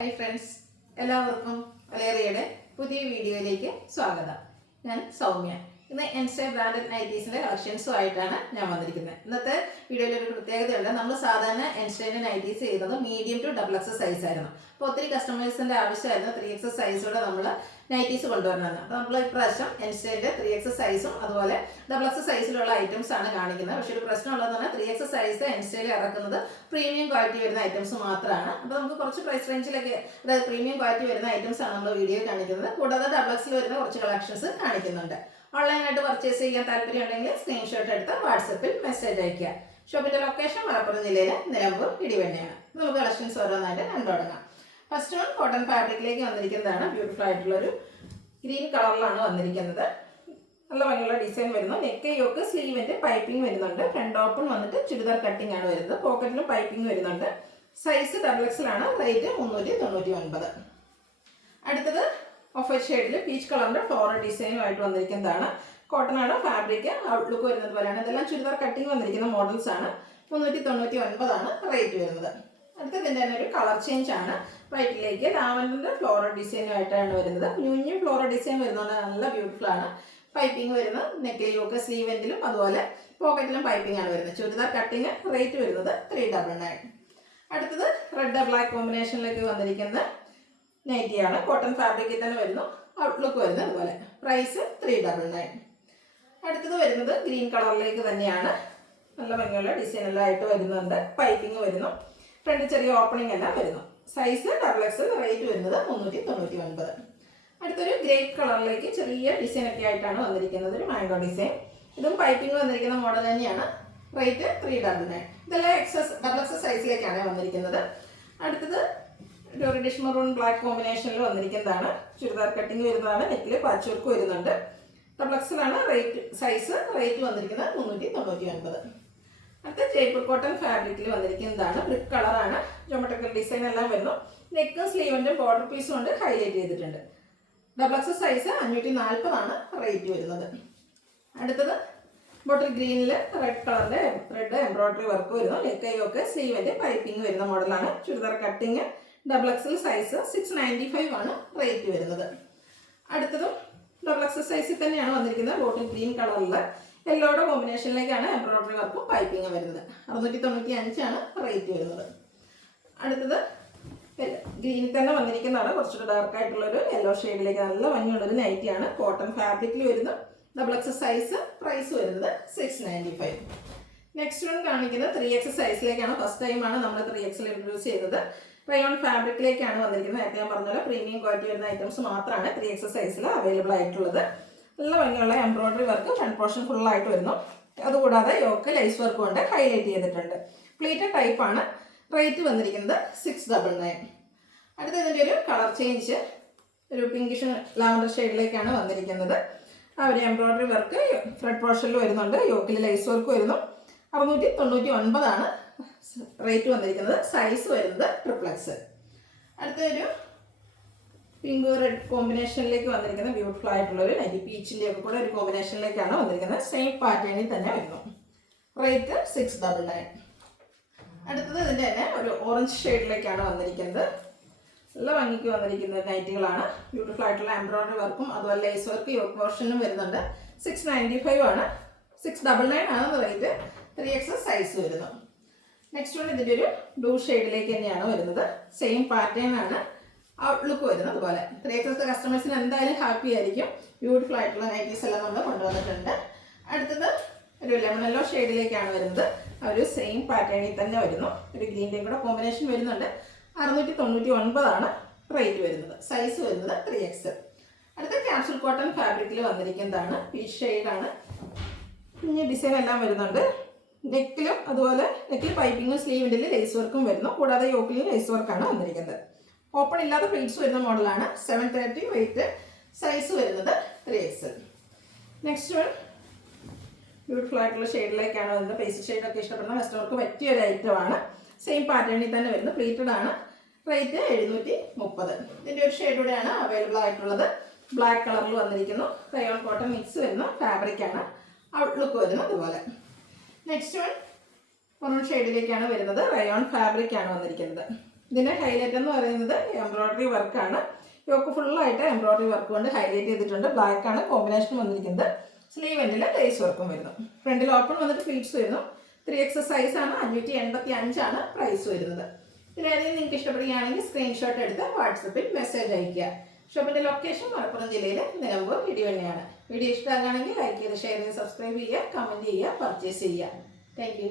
Hi friends, എല്ലാവർക്കും വലേറിയയുടെ പുതിയ വീഡിയോയിലേക്ക് സ്വാഗതം. ഞാൻ സൗമ്യ. ഇന്ന് എൻസ്റ്റേ ബ്രാൻഡഡ് നൈറ്റീസിൻ്റെ കളക്ഷൻസുമായിട്ടാണ് ഞാൻ വന്നിരിക്കുന്നത്. ഇന്നത്തെ വീഡിയോയിൽ ഒരു പ്രത്യേകതയുണ്ട്. നമ്മൾ സാധാരണ എൻസ്റ്റേൻ്റെ നൈറ്റീസ് ചെയ്തത് medium to double X size ആയിരുന്നു. അപ്പോൾ ഒത്തിരി കസ്റ്റമേഴ്സിൻ്റെ ആവശ്യമായിരുന്നു 3X സൈസോടെ നമ്മൾ നൈറ്റീസ് കൊണ്ടുവരണമെന്ന്. അപ്പോൾ നമ്മൾ ഇപ്രാവശ്യം എൻസ്റ്റേൻ്റെ 3X സൈസും അതുപോലെ ഡബിൾ എക്സ് സൈസിലുള്ള ഐറ്റംസ് ആണ് കാണിക്കുന്നത്. പക്ഷേ ഒരു പ്രശ്നമുള്ളതെന്ന് പറഞ്ഞാൽ 3X സൈസ് എൻസ്റ്റേയിൽ ഇറക്കുന്നത് പ്രീമിയം ക്വാളിറ്റി വരുന്ന ഐറ്റംസ് മാത്രമാണ്. അപ്പോൾ നമുക്ക് കുറച്ച് പ്രൈസ് റേഞ്ചിലൊക്കെ, അതായത് പ്രീമിയം ക്വാളിറ്റി വരുന്ന ഐറ്റംസ് ആണ് നമ്മൾ വീഡിയോ കാണിക്കുന്നത്. കൂടാതെ ഡബിൾ എക്സിൽ വരുന്ന കുറച്ച് കളക്ഷൻസ് കാണിക്കുന്നുണ്ട്. ഓൺലൈനായിട്ട് പർച്ചേസ് ചെയ്യാൻ താല്പര്യം ഉണ്ടെങ്കിൽ സ്ക്രീൻഷോട്ട് എടുത്ത് വാട്സപ്പിൽ മെസ്സേജ് അയയ്ക്കുക. ഷോപ്പിൻ്റെ ലൊക്കേഷൻ മലപ്പുറം ജില്ലയിലെ നിലമ്പൂർ ഇടിവണ്ണയാണ്. നമുക്ക് കളക്ഷൻസ് ഓരോന്നായിട്ട് കണ്ടു തുടങ്ങാം. ഫസ്റ്റ് വൺ കോട്ടൺ ഫാബ്രിക്കിലേക്ക് വന്നിരിക്കുന്നതാണ്. ബ്യൂട്ടിഫുൾ ആയിട്ടുള്ളൊരു ഗ്രീൻ കളറിലാണ് വന്നിരിക്കുന്നത്. നല്ല ഭംഗിയുള്ള ഡിസൈൻ വരുന്നു. നെക്ക് യോക്ക് സ്ലീവിൻ്റെ പൈപ്പിംഗ് വരുന്നുണ്ട്. ഫ്രണ്ട് ഓപ്പൺ വന്നിട്ട് ചുരിദാർ കട്ടിംഗ് ആണ് വരുന്നത്. പോക്കറ്റിലും പൈപ്പിംഗ് വരുന്നുണ്ട്. സൈസ് ഡബിൾ എക്സിലാണ്. റേറ്റ് 399. അടുത്തത് ഓഫ് വൈറ്റ് ഷെയ്ഡിൽ പീച്ച് കളറിൻ്റെ ഫ്ലോറൽ ഡിസൈനുമായിട്ട് വന്നിരിക്കുന്നതാണ്. കോട്ടൺ ആണ് ഫാബ്രിക്. ഔട്ട്ലുക്ക് വരുന്നത് പോലെയാണ്. ഇതെല്ലാം ചുരിദാർ കട്ടിങ് വന്നിരിക്കുന്ന മോഡൽസ് ആണ്. 399 റേറ്റ് വരുന്നത്. അടുത്തതിൻ്റെ തന്നെ ഒരു കളർ ചേഞ്ച് ആണ്. വൈറ്റിലേക്ക് ലാവൻഡറിൻ്റെ ഫ്ലോറൽ ഡിസൈനുമായിട്ടാണ് വരുന്നത്. കുഞ്ഞു ഫ്ലോറൽ ഡിസൈൻ വരുന്നത് നല്ല ബ്യൂട്ടിഫുൾ ആണ്. പൈപ്പിംഗ് വരുന്നത് നെക്കിലേക്ക് സ്ലീവ് എൻഡിലും അതുപോലെ പോക്കറ്റിലും പൈപ്പിംഗ് ആണ് വരുന്നത്. ചുരിദാർ കട്ടിങ്. റേറ്റ് വരുന്നത് 399. അടുത്തത് റെഡ് ബ്ലാക്ക് കോമ്പിനേഷനിലേക്ക് വന്നിരിക്കുന്ന നൈറ്റിയാണ്. കോട്ടൺ ഫാബ്രിക്കിൽ തന്നെ വരുന്നു. ഔട്ട്ലുക്ക് വരുന്നത് അതുപോലെ. പ്രൈസ് 399. അടുത്തത് വരുന്നത് ഗ്രീൻ കളറിലേക്ക് തന്നെയാണ്. നല്ല ഭംഗിയുള്ള ഡിസൈൻ എല്ലാം ആയിട്ട് വരുന്നുണ്ട്. പൈപ്പിംഗ് വരുന്നു. ഫ്രണ്ട് ചെറിയ ഓപ്പണിംഗ് എല്ലാം വരുന്നു. Size double X. റേറ്റ് വരുന്നത് 399. അടുത്തൊരു ഗ്രേപ്പ് കളറിലേക്ക് ചെറിയ ഡിസൈൻ ഒക്കെ ആയിട്ടാണ് വന്നിരിക്കുന്നത്. ഒരു മാംഗോ ഡിസൈൻ. ഇതും പൈപ്പിംഗ് വന്നിരിക്കുന്ന മോഡൽ തന്നെയാണ്. റേറ്റ് 399. ഇതെല്ലാം ഡബിൾ എക്സ് സൈസിലേക്കാണ് വന്നിരിക്കുന്നത്. അടുത്തത് ഒരു റെഡിഷ് മെറൂൺ ബ്ലാക്ക് കോമ്പിനേഷനിൽ വന്നിരിക്കുന്നതാണ്. ചുരിദാർ കട്ടിങ് വരുന്നതാണ്. നെക്കിൽ പാച്ച് വർക്ക് വരുന്നുണ്ട്. ഡബിൾ എക്സിലാണ് റേറ്റ്. സൈസ് റേറ്റ് വന്നിരിക്കുന്നത് 399. അടുത്ത ജയ്പൂർ കോട്ടൺ ഫാബ്രിക്കിൽ വന്നിരിക്കുന്നതാണ്. ബ്രിക്ക് കളറാണ്. ജോമെട്രിക്കൽ ഡിസൈൻ എല്ലാം വരുന്നു. നെക്കും സ്ലീവിൻ്റെ ബോർഡർ പീസും കൊണ്ട് ഹൈലൈറ്റ് ചെയ്തിട്ടുണ്ട്. ഡബിൾ എക്സ് സൈസ് 540 റേറ്റ് വരുന്നത്. അടുത്തത് ബോട്ടിൽ ഗ്രീനിൽ റെഡ് കളറിൻ്റെ റെഡ് എംബ്രോയിഡറി വർക്ക് വരുന്നു. നെക്കൈയൊക്കെ സ്ലീവിൻ്റെ പൈപ്പിംഗ് വരുന്ന മോഡലാണ്. Churidar cutting. Double XL size 695 rate വരുന്നത്. അടുത്തതും ഡബിൾ എക്സൽ സൈസിൽ തന്നെയാണ് വന്നിരിക്കുന്നത്. ബോട്ടിൽ ഗ്രീൻ കളറിൽ യെല്ലോയുടെ കോമ്പിനേഷനിലേക്കാണ് എംബ്രോയിഡറി വർക്കും പൈപ്പിംഗ് വരുന്നത്. 695 റേറ്റ് വരുന്നത്. അടുത്തത് ഗ്രീനിൽ തന്നെ വന്നിരിക്കുന്നതാണ്. കുറച്ചുകൂടെ ഡാർക്ക് ആയിട്ടുള്ളൊരു യെല്ലോ ഷെയ്ഡിലേക്ക് നല്ല ഭംഗിയുള്ളൊരു നൈറ്റിയാണ്. കോട്ടൺ ഫാബ്രിക്കിൽ വരുന്നു. Double X size. പ്രൈസ് വരുന്നത് 695. നെക്സ്റ്റ് വൺ കാണിക്കുന്നത് 3X സൈസിലേക്കാണ്. ഫസ്റ്റ് ടൈമാണ് നമ്മൾ 3X ഇൻട്രൊഡ്യൂസ് ചെയ്തത്. റയോൺ ഫാബ്രിക്കിലേക്കാണ് വന്നിരിക്കുന്നത്. നേരത്തെ ഞാൻ പറഞ്ഞ പോലെ പ്രീമിയം ക്വാളിറ്റി വരുന്ന ഐറ്റംസ് മാത്രമാണ് 3X സൈസിൽ അവൈലബിൾ ആയിട്ടുള്ളത്. നല്ല ഭംഗിയുള്ള എംബ്രോയിഡറി വർക്ക് ഫ്രണ്ട് പോർഷൻ ഫുള്ളായിട്ട് വരുന്നു. അതുകൂടാതെ യോക്ക് ലൈസ് വർക്ക് കൊണ്ട് ഹൈലൈറ്റ് ചെയ്തിട്ടുണ്ട്. പ്ലീറ്റഡ് ടൈപ്പാണ്. റേറ്റ് വന്നിരിക്കുന്നത് 699. അടുത്ത ഇതിൻ്റെ ഒരു കളർ ചേഞ്ച് ഒരു പിങ്കിഷ് ലാവൻഡർ ഷെയ്ഡിലേക്കാണ് വന്നിരിക്കുന്നത്. ആ ഒരു എംബ്രോയിഡറി വർക്ക് ഫ്രണ്ട് പോർഷനിൽ വരുന്നുണ്ട്. യോക്കിൽ ലൈസ് വർക്ക് വരുന്നു. 699 റേറ്റ് വന്നിരിക്കുന്നത്. സൈസ് വരുന്നത് XXX. അടുത്തൊരു പിങ്ക് റെഡ് കോമ്പിനേഷനിലേക്ക് വന്നിരിക്കുന്ന ബ്യൂട്ടിഫുൾ ആയിട്ടുള്ളൊരു നൈറ്റി. പീച്ചിൻ്റെ ഒക്കെ കൂടെ ഒരു കോമ്പിനേഷനിലേക്കാണ് വന്നിരിക്കുന്നത്. സെയിം പാറ്റേണിൽ തന്നെ വരുന്നു. റേറ്റ് 699. അടുത്തത് ഇതിൻ്റെ തന്നെ ഒരു ഓറഞ്ച് ഷെയ്ഡിലേക്കാണ് വന്നിരിക്കുന്നത്. നല്ല ഭംഗിക്ക് വന്നിരിക്കുന്ന നൈറ്റികളാണ്. ബ്യൂട്ടിഫുൾ ആയിട്ടുള്ള എംബ്രോയിഡറി വർക്കും അതുപോലെ ലേസ് വർക്ക് യോക്ക് പോർഷനും വരുന്നുണ്ട്. 695 699 റേറ്റ്. 3X സൈസ് വരുന്നു. നെക്സ്റ്റ് വൺ ഇതിൻ്റെ ഒരു ബ്ലൂ ഷെയ്ഡിലേക്ക് തന്നെയാണ് വരുന്നത്. സെയിം പാറ്റേൺ ആണ്. ഔട്ട്ലുക്ക് വരുന്നത് അതുപോലെ. 3X കസ്റ്റമേഴ്സിന് എന്തായാലും ഹാപ്പി ആയിരിക്കും. ബ്യൂട്ടിഫുൾ ആയിട്ടുള്ള നൈറ്റീസ് എല്ലാം നമ്മൾ കൊണ്ടുവന്നിട്ടുണ്ട്. അടുത്തത് ഒരു ലെമൺ യെല്ലോ ഷെയ്ഡിലേക്കാണ് വരുന്നത്. ഒരു സെയിം പാറ്റേണിൽ തന്നെ വരുന്നു. ഒരു ഗ്രീൻ്റെയും കൂടെ കോമ്പിനേഷൻ വരുന്നുണ്ട്. 699 റേറ്റ് വരുന്നത്. സൈസ് വരുന്നത് 3X. അടുത്ത ക്യാപ്സൂൾ കോട്ടൺ ഫാബ്രിക്കിൽ വന്നിരിക്കുന്നതാണ്. പീച്ച് ഷെയ്ഡാണ്. കുഞ്ഞ് ഡിസൈൻ എല്ലാം വരുന്നുണ്ട്. നെക്കിലും അതുപോലെ നെക്കിൽ പൈപ്പിങ്ങും സ്ലീവിൻ്റെ ലേസ് വർക്കും വരുന്നു. കൂടാതെ യോക്കിലും ലേസ് വർക്കാണ് വന്നിരിക്കുന്നത്. ഓപ്പൺ ഇല്ലാത്ത പ്ലീറ്റ്സ് വരുന്ന മോഡലാണ്. 730 വെയിറ്റ്. സൈസ് വരുന്നത് 3X. നെക്സ്റ്റ് വൺ ബ്യൂട്ടിഫുൾ ആയിട്ടുള്ള ഷെയ്ഡിലേക്കാണ് വരുന്നത്. പേസ്റ്റ് ഷെയ്ഡൊക്കെ ഇഷ്ടപ്പെടുന്ന കസ്റ്റമർക്ക് പറ്റിയ ഒരു ഐറ്റമാണ്. സെയിം പാറ്റേണിൽ തന്നെ വരുന്നു. പ്ലീറ്റഡ് ആണ്. റേറ്റ് 730. ഇതിൻ്റെ ഒരു ഷെയ്ഡ് കൂടെയാണ് അവൈലബിൾ ആയിട്ടുള്ളത്. ബ്ലാക്ക് കളറിൽ വന്നിരിക്കുന്നു. റയോൺ കോട്ടൺ മിക്സ് വരുന്ന ഫാബ്രിക്കാണ്. ഔട്ട്ലുക്ക് വരുന്നു അതുപോലെ. നെക്സ്റ്റ് വൺ മെറൂൺ ഷെയ്ഡിലേക്കാണ് വരുന്നത്. റയോൺ ഫാബ്രിക്കാണ് വന്നിരിക്കുന്നത്. ഇതിൻ്റെ ഹൈലൈറ്റ് എന്ന് പറയുന്നത് എംബ്രോയ്ഡറി വർക്കാണ്. യോക്ക് ഫുള്ളായിട്ട് എംബ്രോയ്ഡറി വർക്ക് കൊണ്ട് ഹൈലൈറ്റ് ചെയ്തിട്ടുണ്ട്. ബ്ലാക്കാണ് കോമ്പിനേഷൻ വന്നിരിക്കുന്നത്. സ്ലീവ് എൻഡിൽ ലേസ് വർക്കും വരുന്നു. ഫ്രണ്ടിൽ ഓപ്പൺ വന്നിട്ട് പ്ലീറ്റ്സ് വരുന്നു. 3X സൈസാണ്. 585 പ്രൈസ് വരുന്നത്. ഇതിലേതെങ്കിലും നിങ്ങൾക്ക് ഇഷ്ടപ്പെടുകയാണെങ്കിൽ സ്ക്രീൻഷോട്ട് എടുത്ത് വാട്സപ്പിൽ മെസ്സേജ് അയയ്ക്കുക. ഷോപ്പിൻ്റെ ലൊക്കേഷൻ മലപ്പുറം ജില്ലയിലെ നിലമ്പൂർ ഇടിവണ്ണയാണ്. വീഡിയോ ഇഷ്ടമാകുകയാണെങ്കിൽ ലൈക്ക് ചെയ്ത് ഷെയർ ചെയ്ത് സബ്സ്ക്രൈബ് ചെയ്യുക, കമൻറ്റ് ചെയ്യുക, പർച്ചേസ് ചെയ്യുക. Thank you.